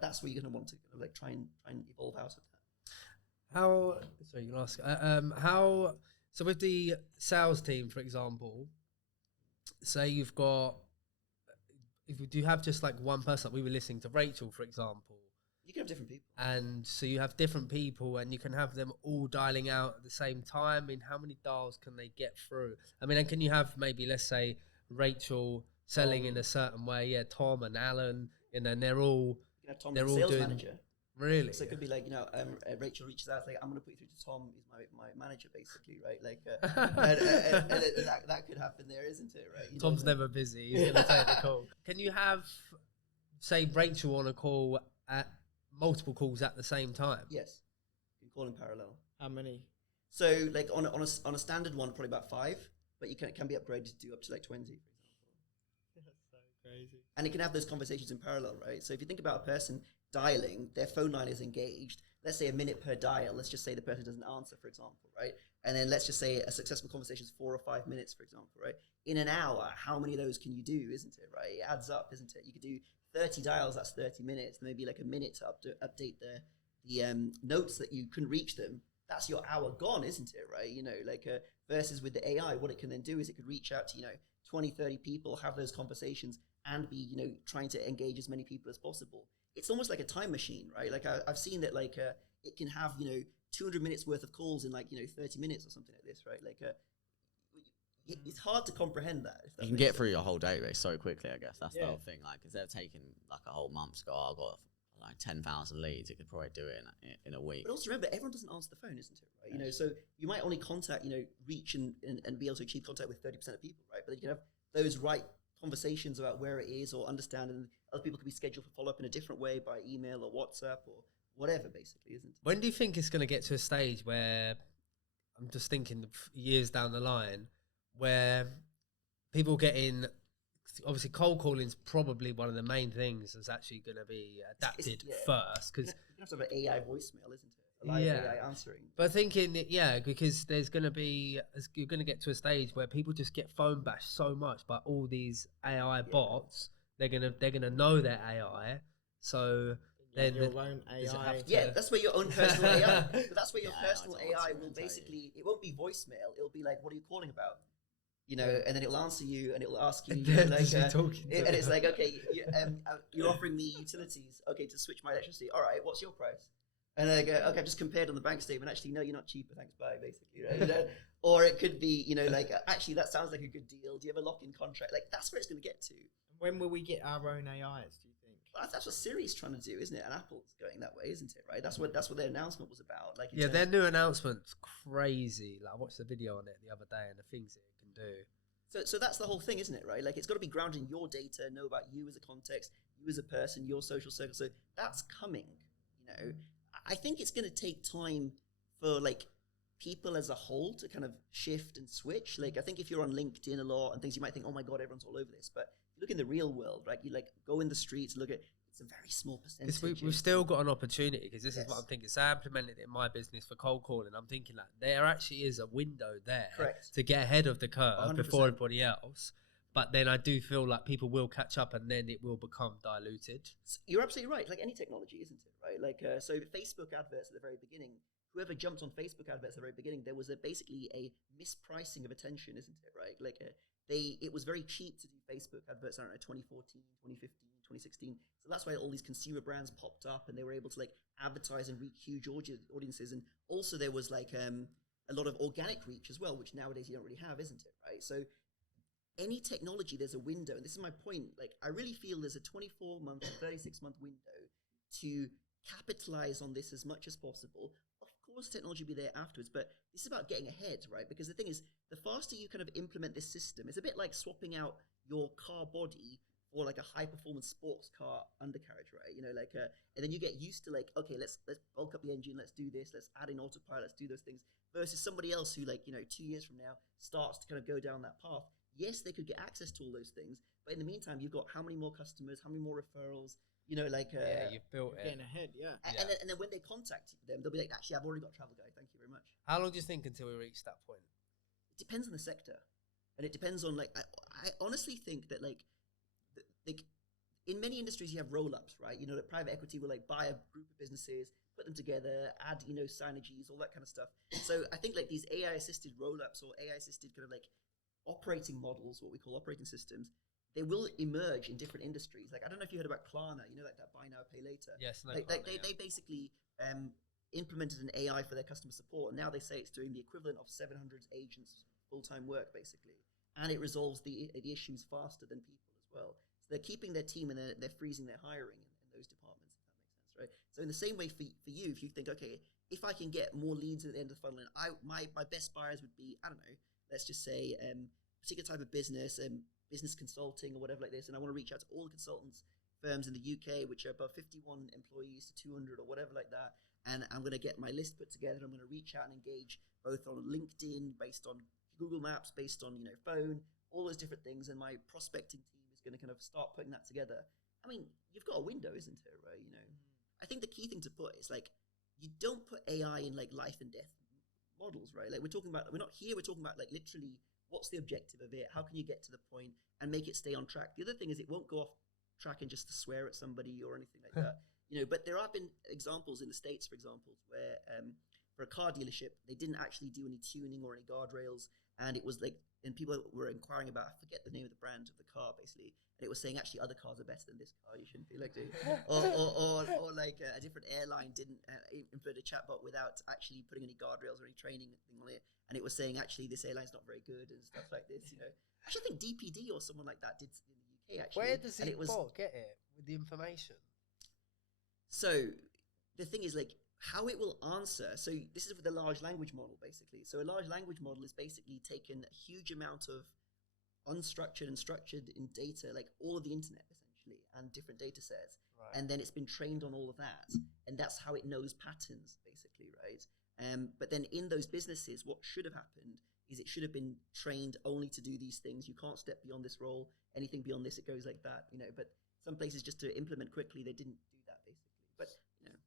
that's where you're going to want to kind of like try and evolve out of that. Sorry, you can ask. So with the sales team, for example, say you've got, if you do have just like one person, like we were listening to Rachel, for example. You can have different people. And so you have different people and you can have them all dialing out at the same time. I mean, how many dials can they get through? I mean, and can you have maybe, let's say, Rachel selling in a certain way? Yeah, Tom and Alan, and then they're all... You can have Tom as a sales manager. Really? So it could be like, Rachel reaches out, like, I'm going to put you through to Tom, who's my manager, basically, right? Like, and that could happen there, isn't it, right? Tom's never busy. He's going to take the call. Can you have, say, Rachel on a call at multiple calls at the same time? Yes. You can call in parallel. How many? So, like, on a standard one, probably about 5, but it can be upgraded to do up to like 20, for example. That's so crazy. And it can have those conversations in parallel, right? So if you think about a person dialing, their phone line is engaged, let's say a minute per dial, let's just say the person doesn't answer, for example, right? And then let's just say a successful conversation is 4 or 5 minutes, for example, right? In an hour, how many of those can you do, isn't it, right? It adds up, isn't it? You could do 30 dials, that's 30 minutes, maybe like a minute to update the notes that you couldn't reach them. That's your hour gone, isn't it, right? Versus with the AI, what it can then do is it could reach out to, 20, 30 people, have those conversations, and be, trying to engage as many people as possible. It's almost like a time machine, right? Like I've seen that, like it can have 200 minutes worth of calls in 30 minutes or something like this, right? It's hard to comprehend that. If that You can makes get sense. through your whole database so quickly, I guess. That's the whole thing. Like, instead of taking like a whole month to go, I've got like 10,000 leads, it could probably do it in a week. But also remember, everyone doesn't answer the phone, isn't it? Right? So you might only contact, reach and be able to achieve contact with 30% of people, right? But you can have those right conversations about where it is, or understand, and other people could be scheduled for follow-up in a different way by email or WhatsApp or whatever, basically, isn't it? When do you think it's going to get to a stage where, I'm just thinking years down the line, where people get in, obviously cold calling is probably one of the main things that's actually going to be adapted first, because you have to have an AI voicemail, isn't it? A live AI answering. But thinking that, because there's going to be, you're going to get to a stage where people just get phone bashed so much by all these AI bots. They're gonna know their AI, so then your own AI. That's where your own personal AI. But that's where your Yeah, personal I AI don't will want to basically. It won't be voicemail. It'll be like, "What are you calling about?" And then it'll answer you, and it'll ask you, and it's like, "Okay, you're offering me utilities. Okay, to switch my electricity. All right, what's your price?" And I go, "Okay, I've just compared on the bank statement. Actually, no, you're not cheaper. Thanks, bye." Basically, right? Or it could be, actually, that sounds like a good deal. Do you have a lock-in contract? Like, that's where it's going to get to. When will we get our own AIs, do you think? That's what Siri's trying to do, isn't it? And Apple's going that way, isn't it? Right? That's what their announcement was about. Like, their new announcement's crazy. Like, I watched the video on it the other day, and the things it can do. So that's the whole thing, isn't it? Right? Like, it's got to be grounded in your data, know about you as a context, you as a person, your social circle. So that's coming. I think it's going to take time for like people as a whole to kind of shift and switch. Like, I think if you're on LinkedIn a lot and things, you might think, "Oh my God, everyone's all over this." But look in the real world, right? You like go in the streets, look at, it's a very small percentage. We've still got an opportunity, because this is what I'm thinking. So I implemented it in my business for cold calling. I'm thinking that there actually is a window there to get ahead of the curve 100%. before everybody else. But then I do feel like people will catch up, and then it will become diluted. You're absolutely right. Like any technology, isn't it? Right? Like, so Facebook adverts at the very beginning, whoever jumped on Facebook adverts at the very beginning, there was basically a mispricing of attention, isn't it? Right? Like it was very cheap to do Facebook adverts, I don't know, 2014, 2015, 2016. So that's why all these consumer brands popped up, and they were able to like advertise and reach huge audiences. And also there was like a lot of organic reach as well, which nowadays you don't really have, isn't it? Right? So any technology, there's a window. And this is my point. Like, I really feel there's a 24-month, 36-month window to capitalize on this as much as possible. Of course, technology will be there afterwards, but this is about getting ahead, right? Because the thing is, the faster you kind of implement this system, it's a bit like swapping out your car body for like a high-performance sports car undercarriage, right? You know, like, and then you get used to like, okay, let's bulk up the engine, let's do this, let's add in autopilot, let's do those things, versus somebody else who, like, 2 years from now starts to kind of go down that path. Yes, they could get access to all those things, but in the meantime, you've got how many more customers, how many more referrals, yeah, you've built it. Getting ahead, yeah. And then when they contact them, they'll be like, actually, I've already got a travel guide. Thank you very much. How long do you think until we reach that point? It depends on the sector. And it depends on, like, I honestly think that, like, in many industries, you have roll-ups, right? That private equity will, like, buy a group of businesses, put them together, add, synergies, all that kind of stuff. So I think, like, these AI-assisted roll-ups or AI-assisted kind of, like, operating models, what we call operating systems, they will emerge in different industries. Like, I don't know if you heard about Klarna, like that buy now, pay later. Yes, no, like, Klarna, they basically implemented an AI for their customer support, and now they say it's doing the equivalent of 700 agents full-time work, basically. And it resolves the issues faster than people as well. So they're keeping their team and they're freezing their hiring in those departments, if that makes sense, right? So in the same way for you, if you think, okay, if I can get more leads at the end of the funnel, and my best buyers would be, I don't know, let's just say particular type of business, business consulting or whatever like this, and I want to reach out to all the consultants firms in the UK which are above 51 employees to 200 or whatever like that, and I'm going to get my list put together. I'm going to reach out and engage both on LinkedIn, based on Google Maps, based on phone, all those different things, and my prospecting team is going to kind of start putting that together. I mean, you've got a window, isn't it, right? I think the key thing to put is, like, you don't put AI in like life and death models, right? Like, we're talking about like literally what's the objective of it? How can you get to the point and make it stay on track? The other thing is it won't go off track and just to swear at somebody or anything like that. But there have been examples in the States, for example, where for a car dealership, they didn't actually do any tuning or any guardrails. And it was like, and people were inquiring about, I forget the name of the brand of the car, basically. And it was saying, actually, other cars are better than this car. You shouldn't be like doing or like a different airline didn't implement a chatbot without actually putting any guardrails or any training thing on it. And it was saying, actually, this airline's not very good and stuff like this, Actually, I think DPD or someone like that did in the UK, actually. Where does the bot get it with the information? So the thing is, like, how it will answer. So this is with a large language model, basically. So a large language model is basically taken a huge amount of unstructured and structured in data, like all of the internet, essentially, and different data sets. Right. And then it's been trained on all of that. And that's how it knows patterns, basically, right? But then in those businesses, what should have happened is it should have been trained only to do these things. You can't step beyond this role. Anything beyond this, it goes like that, But some places, just to implement quickly, they didn't do that, basically. But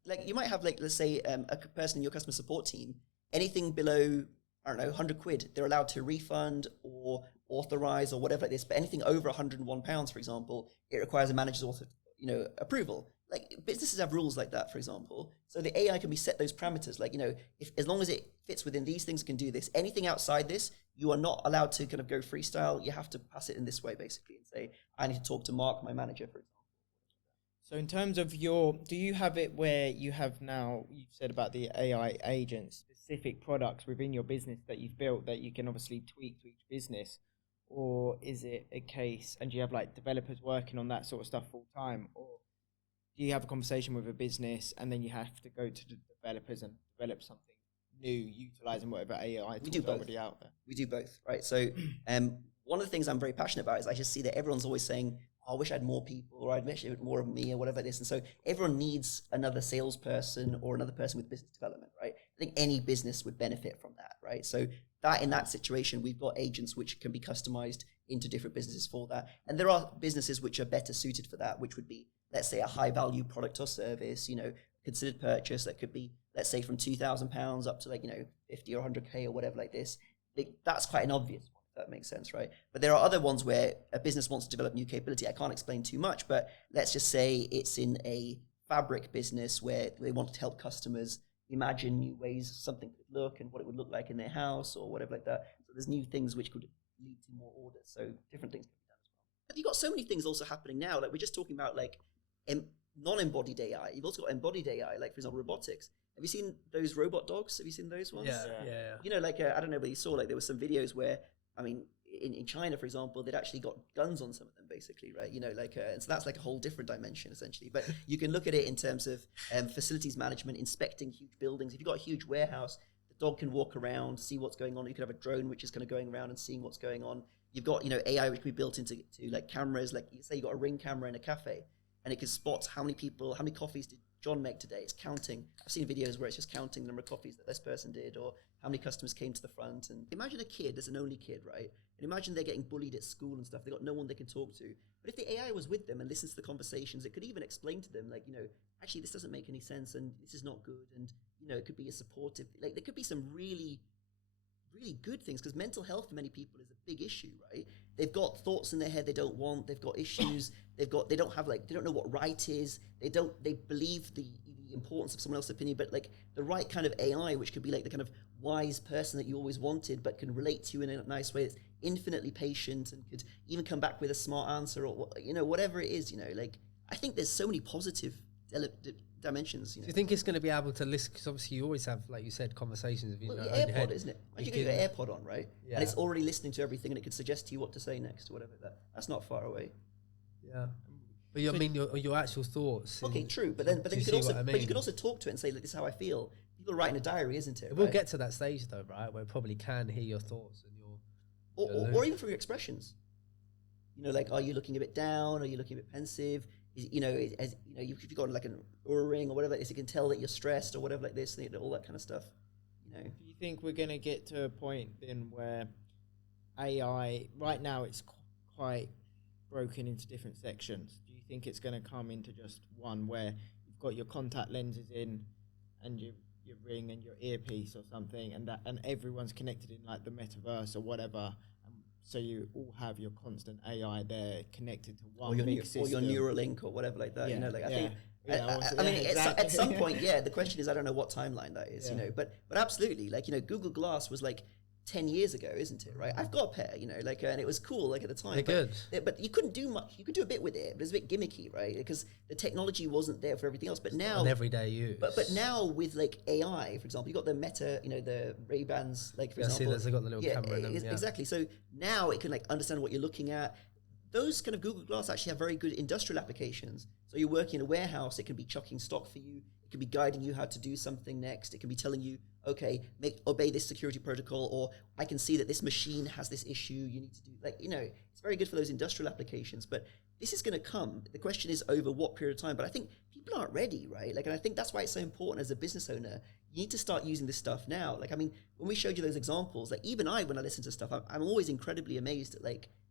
like, you might have, like, let's say a person in your customer support team, anything below, I don't know, 100 quid, they're allowed to refund or authorize or whatever like this. But anything over £101, for example, it requires a manager's approval. Like, businesses have rules like that, for example. So the AI can be set those parameters. Like, if as long as it fits within these things, can do this. Anything outside this, you are not allowed to kind of go freestyle. You have to pass it in this way, basically, and say, I need to talk to Mark, my manager, for example. So in terms of do you have it where you have now, you've said about the AI agents, specific products within your business that you've built that you can obviously tweak to each business? Or is it a case, and do you have like developers working on that sort of stuff full time? Or do you have a conversation with a business and then you have to go to the developers and develop something new, utilizing whatever AI tools are already out there? We do both, right? So one of the things I'm very passionate about is I just see that everyone's always saying, I wish I had more people, or I wish it had more of me, or whatever it is. And so everyone needs another salesperson or another person with business development, right? I think any business would benefit from that, right? So that in that situation, we've got agents which can be customized into different businesses for that. And there are businesses which are better suited for that, which would be, let's say, a high value product or service, considered purchase that could be, let's say, from £2,000 up to 50 or 100K or whatever like this. That's quite an obvious one. That makes sense, right? But there are other ones where a business wants to develop new capability. I can't explain too much, but let's just say it's in a fabric business where they want to help customers imagine new ways something could look and what it would look like in their house or whatever like that. So there's new things which could lead to more orders. So different things can be done as well. But you've got so many things also happening now. Like, we're just talking about like non-embodied AI. You've also got embodied AI, like, for example, robotics. Have you seen those robot dogs? Have you seen those ones? Yeah. I don't know, but you saw, like, there were some videos where, I mean, in China, for example, they'd actually got guns on some of them, basically, right? And so that's like a whole different dimension, essentially. But you can look at it in terms of facilities management, inspecting huge buildings. If you've got a huge warehouse, the dog can walk around, see what's going on. You could have a drone which is kind of going around and seeing what's going on. You've got, AI which can be built into like cameras. Like you say, you got a Ring camera in a cafe, and it can spot how many coffees did John make today. It's counting. I've seen videos where it's just counting the number of coffees that this person did, or how many customers came to the front. And imagine a kid, there's an only kid, right? And imagine they're getting bullied at school and stuff. They got no one they can talk to. But if the AI was with them and listens to the conversations, it could even explain to them, like, actually this doesn't make any sense and this is not good. And, it could be a supportive, like there could be some really, really good things, because mental health for many people is a big issue, right? They've got thoughts in their head they don't want. They've got issues. They don't know what right is. They believe the importance of someone else's opinion, but like the right kind of AI, which could be like the kind of wise person that you always wanted, but can relate to you in a nice way, that's infinitely patient and could even come back with a smart answer, or whatever it is. Like I think there's so many positive dimensions. Do you think it's going to be able to listen? Because obviously you always have, like you said, conversations with your AirPod, isn't it? You get your AirPod on, right? Yeah. And it's already listening to everything, and it could suggest to you what to say next, or whatever. That's not far away. Yeah. But your actual thoughts. Okay, true. But then you could also talk to it and say, "Look, this is how I feel." People write in a diary, isn't it? We'll get to that stage though, right? Where it probably can hear your thoughts and or even from your expressions. Like, are you looking a bit down? Are you looking a bit pensive? If you've got like an Oura ring or whatever, it can tell that you're stressed or whatever like this, all that kind of stuff. Do you think we're going to get to a point then where AI, right now it's quite broken into different sections? Do you think it's going to come into just one where you've got your contact lenses in and your ring and your earpiece or something, and everyone's connected in like the metaverse or whatever? So you all have your constant AI there connected to one big system. Or your Neuralink or whatever like that. Yeah, I think. At some point, the question is, I don't know what timeline that is. But absolutely, like Google Glass was like 10 years ago, isn't it? Right? I've got a pair, and it was cool, like at the time. They're good. But you couldn't do much. You could do a bit with it, but it's a bit gimmicky, right? Because the technology wasn't there for everything else. But now, an everyday use. But now with like AI, for example, you got the Meta, the Ray-Bans, like for example. They've got the little camera in them. Exactly. So now it can like understand what you're looking at. Those kind of Google Glass actually have very good industrial applications. So you're working in a warehouse, it can be chucking stock for you. It can be guiding you how to do something next. It can be telling you, okay, obey this security protocol, or I can see that this machine has this issue. You need to do it's very good for those industrial applications. But this is going to come. The question is over what period of time. But I think people aren't ready, right? And I think that's why it's so important as a business owner. You need to start using this stuff now. When we showed you those examples, even when I listen to stuff, I'm always incredibly amazed at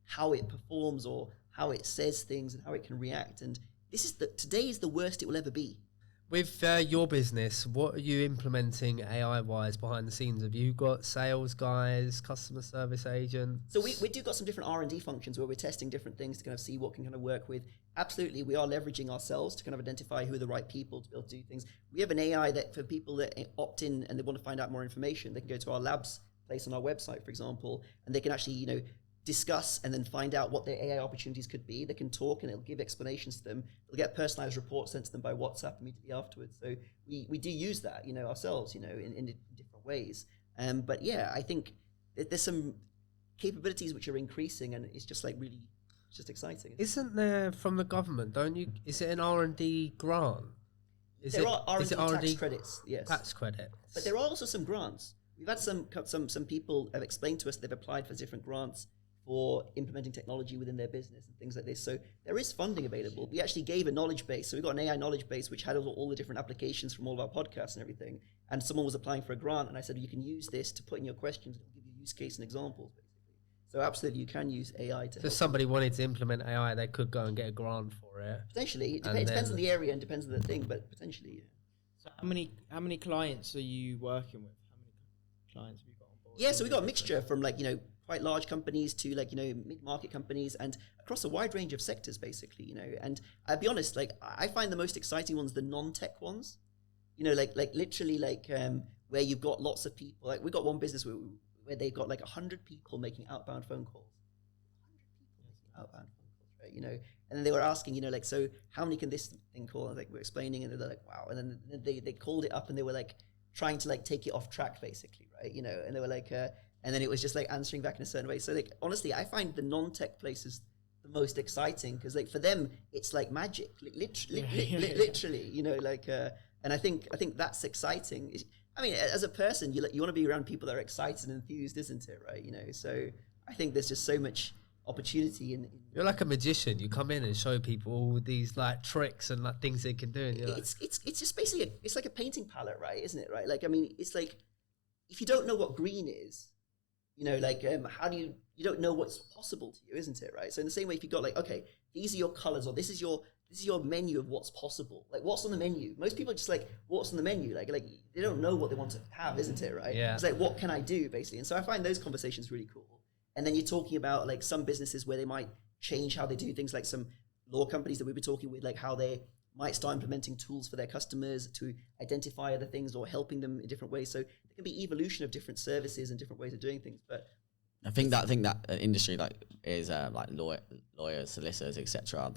how it performs or how it says things and how it can react. And today is the worst it will ever be. With your business, what are you implementing AI-wise behind the scenes? Have you got sales guys, customer service agents? So we do got some different R&D functions where we're testing different things to kind of see what can kind of work with. Absolutely, we are leveraging ourselves to kind of identify who are the right people to be able to do things. We have an AI that for people that opt in and they want to find out more information, they can go to our labs place on our website, for example, and they can actually, discuss and then find out what their AI opportunities could be. They can talk and it'll give explanations to them. They'll get personalized reports sent to them by WhatsApp immediately afterwards. So we do use that, ourselves, in different ways. But yeah, I think there's some capabilities which are increasing, and it's just it's just exciting. Isn't there from the government? Is it an R&D grant? There are R&D tax credits, yes. Tax credits. But there are also some grants. We've had some people have explained to us they've applied for different grants for implementing technology within their business and things like this. So there is funding available. We actually gave a knowledge base. So we got an AI knowledge base which had all the different applications from all of our podcasts and everything. And someone was applying for a grant, and I said, you can use this to put in your questions. It'll give you use case and examples, basically. So absolutely, you can use AI to help. If somebody wanted to implement AI, they could go and get a grant for it. Potentially. It depends on the area and depends on the thing, but potentially, yeah. So how many clients are you working with? How many clients have you got on board? Yeah, so we got a mixture from quite large companies to mid-market companies, and across a wide range of sectors, basically, and I'll be honest, I find the most exciting ones the non-tech ones, literally where you've got lots of people. We got one business where they've got 100 people making outbound phone calls. 100 people making outbound phone calls, right? And then they were asking, so how many can this thing call? And we're explaining, and they're like, wow. And then they called it up, and they were trying to take it off track, basically, right? And they were and then it was just like answering back in a certain way. So like honestly, I find the non-tech places the most exciting because like for them it's like magic, literally, you know, like and I think that's exciting. I mean, as a person, you want to be around people that are excited and enthused, isn't it? Right? You know, so I think there's just so much opportunity in You're like a magician. You come in and show people all these like tricks and like things they can do. And you're it's just basically it's like a painting palette, right? Isn't it? Right? Like I mean, it's like if you don't know what green is, you know, like how do you don't know what's possible to you, isn't it? Right? So in the same way, if you got like, okay, these are your colors, or this is your menu of what's possible. Like what's on the menu? Most people are just like, what's on the menu? Like they don't know what they want to have, isn't it? Right? Yeah. It's like, what can I do, basically? And so I find those conversations really cool. And then you're talking about like some businesses where they might change how they do things, like some law companies that we've been talking with, like how they might start implementing tools for their customers to identify other things or helping them in different ways. So there can be evolution of different services and different ways of doing things. But I think that industry like is like lawyers, solicitors, etc.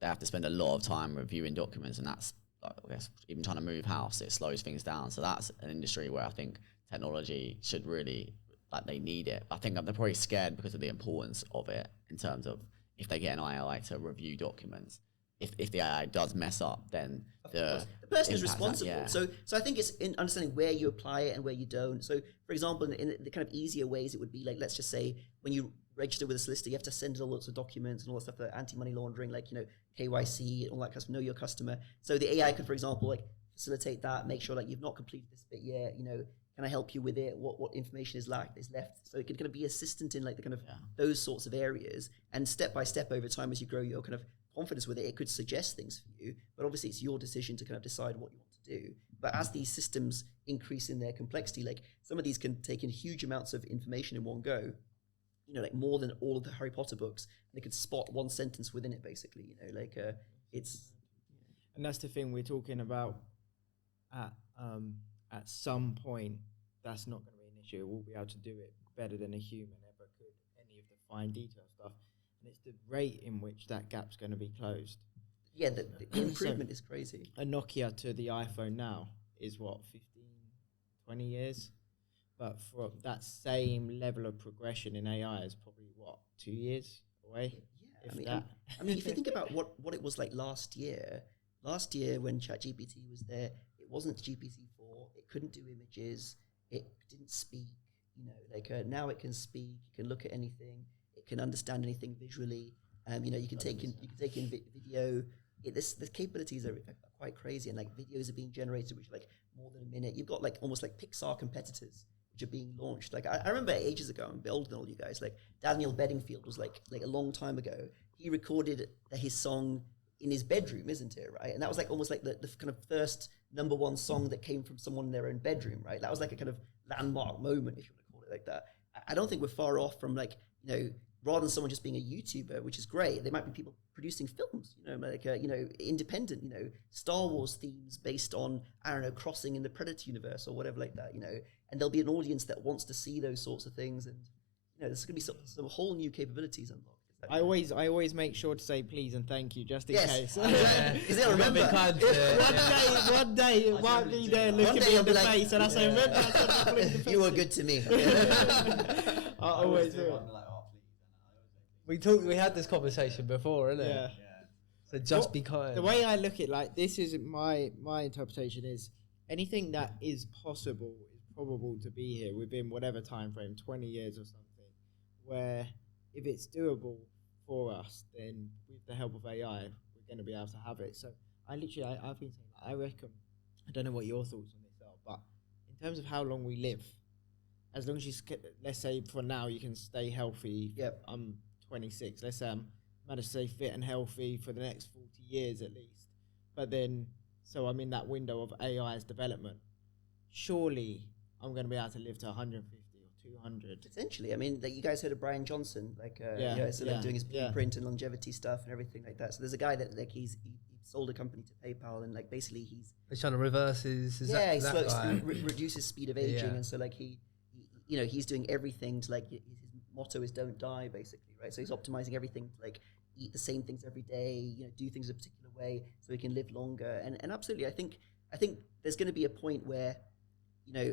They have to spend a lot of time reviewing documents, and that's like, I guess even trying to move house, it slows things down. So that's an industry where I think technology should really, like, they need it. I think they're probably scared because of the importance of it in terms of if they get an AI to review documents. If the AI does mess up, then the person is impact responsible. yeah. So I think it's in understanding where you apply it and where you don't. So for example, in the kind of easier ways, it would be like, let's just say when you register with a solicitor, you have to send all lots of documents and all that stuff for anti-money laundering, like, you know, KYC, all that kind of know your customer. So the AI could, for example, like facilitate that, make sure like you've not completed this bit yet, you know, can I help you with it? What information is left? So it can kind of be assistant in like the kind of those sorts of areas, and step by step over time as you grow your kind of confidence with it, it could suggest things for you, but obviously it's your decision to kind of decide what you want to do. But as these systems increase in their complexity, like some of these can take in huge amounts of information in one go, you know, like more than all of the Harry Potter books, and they could spot one sentence within it, basically, you know, like it's. And that's the thing we're talking about. At some point, that's not going to be an issue. We'll be able to do it better than a human ever could, any of the fine detail stuff. And it's the rate in which that gap's going to be closed. Yeah, the improvement is crazy. A Nokia to the iPhone now is what, 15, 20 years? But for that same level of progression in AI is probably what, 2 years away? Yeah, I mean, if you think about what it was like last year when ChatGPT was there, it wasn't GPT-4, it couldn't do images, it didn't speak, you know, like now it can speak, you can look at anything, it can understand anything visually, you know, you can take in video. The capabilities are quite crazy, and like videos are being generated which are like more than a minute. You've got like almost like Pixar competitors which are being launched. Like I remember ages ago, I'm older than all you guys, like Daniel Bedingfield was like a long time ago, he recorded his song in his bedroom, isn't it, right? And that was like almost like the kind of first #1 song that came from someone in their own bedroom, right? That was like a kind of landmark moment, if you want to call it like that. I don't think we're far off from, like, you know, rather than someone just being a YouTuber, which is great, there might be people producing films, you know, like, you know, independent, you know, Star Wars themes based on, I don't know, Crossing in the Predator universe or whatever like that, you know, and there'll be an audience that wants to see those sorts of things, and, you know, there's going to be some whole new capabilities unlocked. I always make sure to say please and thank you just in case. Because they'll remember. One day it might be there looking me in the face, and I say, remember I said that, please and thank you were good to me. I always do. We had this conversation before, innit? Yeah. So just be kind. The way I look at, like, this is my interpretation is anything that is possible is probable to be here within whatever time frame, 20 years or something, where if it's doable for us, then with the help of AI, we're going to be able to have it. So I've been saying, I reckon, I don't know what your thoughts on this are, but in terms of how long we live, as long as you, let's say for now you can stay healthy. Yep. I'm 26. Let's say I'm managed to stay fit and healthy for the next 40 years at least. But then, so I'm in that window of AI's development. Surely I'm going to be able to live to 150 or 200. Potentially. I mean, like, you guys heard of Brian Johnson, like, you know, so like doing his blueprint and longevity stuff and everything like that. So there's a guy that, like, he sold a company to PayPal, and like basically he's trying to reverse his. Reduces speed of aging, and so like he you know, he's doing everything to, like, his motto is don't die, basically, right? So he's optimizing everything to, like, eat the same things every day, you know, do things a particular way so he can live longer. And absolutely, I think there's going to be a point where, you know,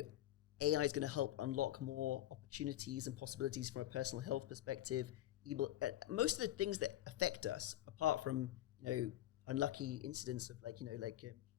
AI is going to help unlock more opportunities and possibilities from a personal health perspective. Most of the things that affect us, apart from unlucky incidents of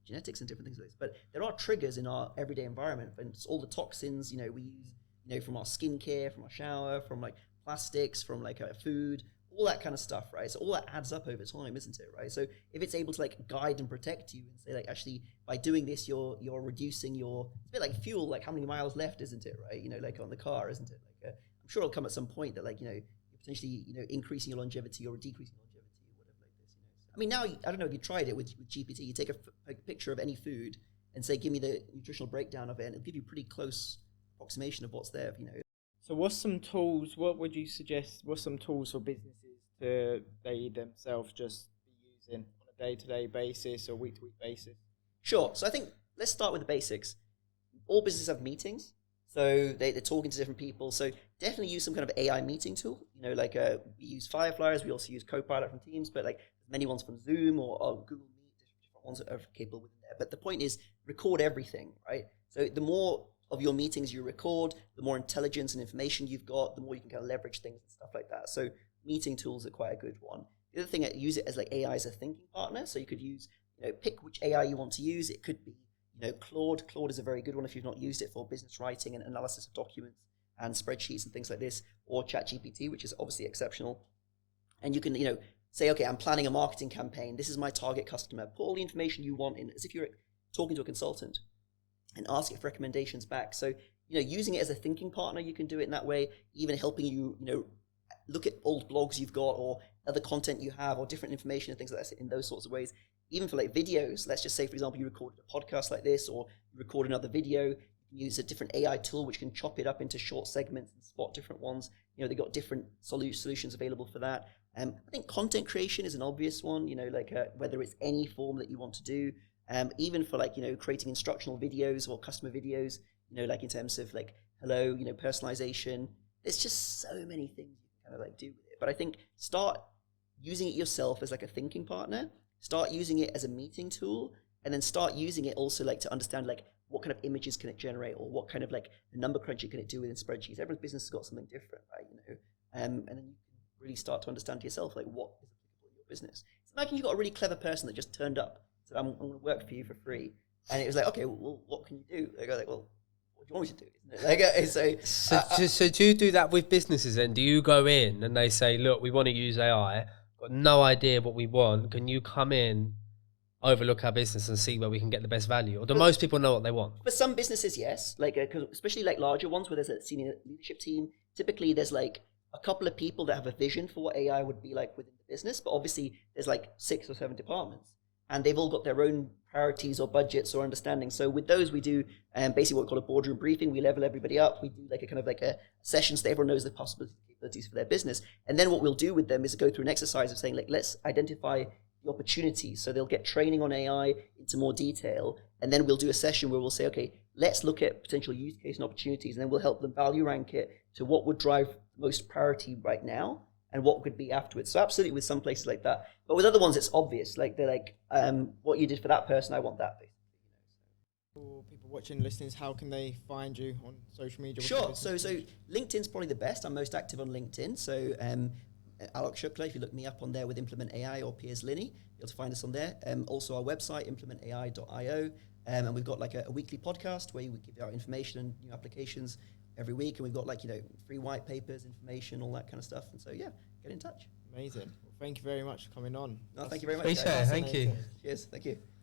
genetics and different things like this, but there are triggers in our everyday environment, and it's all the toxins we use from our skincare, from our shower, from like plastics, from like food, all that kind of stuff, right? So all that adds up over time, isn't it, right? So if it's able to like guide and protect you and say like, actually by doing this you're reducing it's a bit like fuel, like how many miles left, isn't it, right? Like on the car, isn't it? Like I'm sure it'll come at some point that like you're potentially increasing your longevity or decreasing longevity or whatever like this. I mean, now I don't know if you tried it with GPT. You take a picture of any food and say, give me the nutritional breakdown of it, and it'll give you pretty close approximation of what's there. So what's some tools, what would you suggest, what's some tools for businesses to they themselves just be using on a day-to-day basis or week-to-week basis? Sure. So I think let's start with the basics. All businesses have meetings. So they're talking to different people. So definitely use some kind of AI meeting tool. We use Fireflies. We also use Copilot from Teams, but like many ones from Zoom or Google Meet, different ones that are capable within there. But the point is record everything, right? So the more of your meetings you record, the more intelligence and information you've got, the more you can kind of leverage things and stuff like that. So meeting tools are quite a good one. The other thing, use it as like AI as a thinking partner. So you could use, pick which AI you want to use. It could be, Claude. Claude is a very good one if you've not used it for business writing and analysis of documents and spreadsheets and things like this, or ChatGPT, which is obviously exceptional. And you can, say, okay, I'm planning a marketing campaign. This is my target customer. Put all the information you want in as if you're talking to a consultant, and ask it for recommendations back. So, using it as a thinking partner, you can do it in that way, even helping you, look at old blogs you've got or other content you have or different information and things like that in those sorts of ways. Even for like videos, let's just say, for example, you recorded a podcast like this or you record another video, you can use a different AI tool which can chop it up into short segments and spot different ones. They've got different solutions available for that. I think content creation is an obvious one, whether it's any form that you want to do. Even for like, creating instructional videos or customer videos, like in terms of like, hello, personalization, there's just so many things you can kind of like do with it. But I think start using it yourself as like a thinking partner, start using it as a meeting tool, and then start using it also like to understand like what kind of images can it generate or what kind of like number crunching can it do within spreadsheets. Every business has got something different, right? And then you can really start to understand to yourself like what is applicable in your business. So imagine you've got a really clever person that just turned up. So I'm going to work for you for free. And it was like, okay, well, what can you do? They go like, well, what do you want me to do? So do you do that with businesses then? Do you go in and they say, look, we want to use AI, got no idea what we want. Can you come in, overlook our business and see where we can get the best value? Or do most people know what they want? For some businesses, yes. Like, cause especially like larger ones where there's a senior leadership team, typically there's like a couple of people that have a vision for what AI would be like within the business. But obviously there's like 6 or 7 departments. And they've all got their own priorities or budgets or understanding. So with those, we do basically what we call a boardroom briefing. We level everybody up. We do like a kind of like a session so that everyone knows the possibilities and capabilities for their business. And then what we'll do with them is go through an exercise of saying, like, let's identify the opportunities. So they'll get training on AI into more detail. And then we'll do a session where we'll say, okay, let's look at potential use case and opportunities. And then we'll help them value rank it to what would drive the most priority right now and what could be afterwards. So absolutely with some places like that. But with other ones, it's obvious. Like they're like, what you did for that person, I want that. For people watching, listening, how can they find you on social media? Sure. So LinkedIn's probably the best. I'm most active on LinkedIn. So Aalok Shukla, if you look me up on there with Implement AI or Piers Linney, you'll be able to find us on there. Also our website, implementai.io. And we've got like a weekly podcast where we give out information and new applications every week. And we've got like, free white papers, information, all that kind of stuff. And so, yeah, get in touch. Amazing. Well, thank you very much for coming on. No, thank you very much. Appreciate it. Thank you. Cheers. Thank you.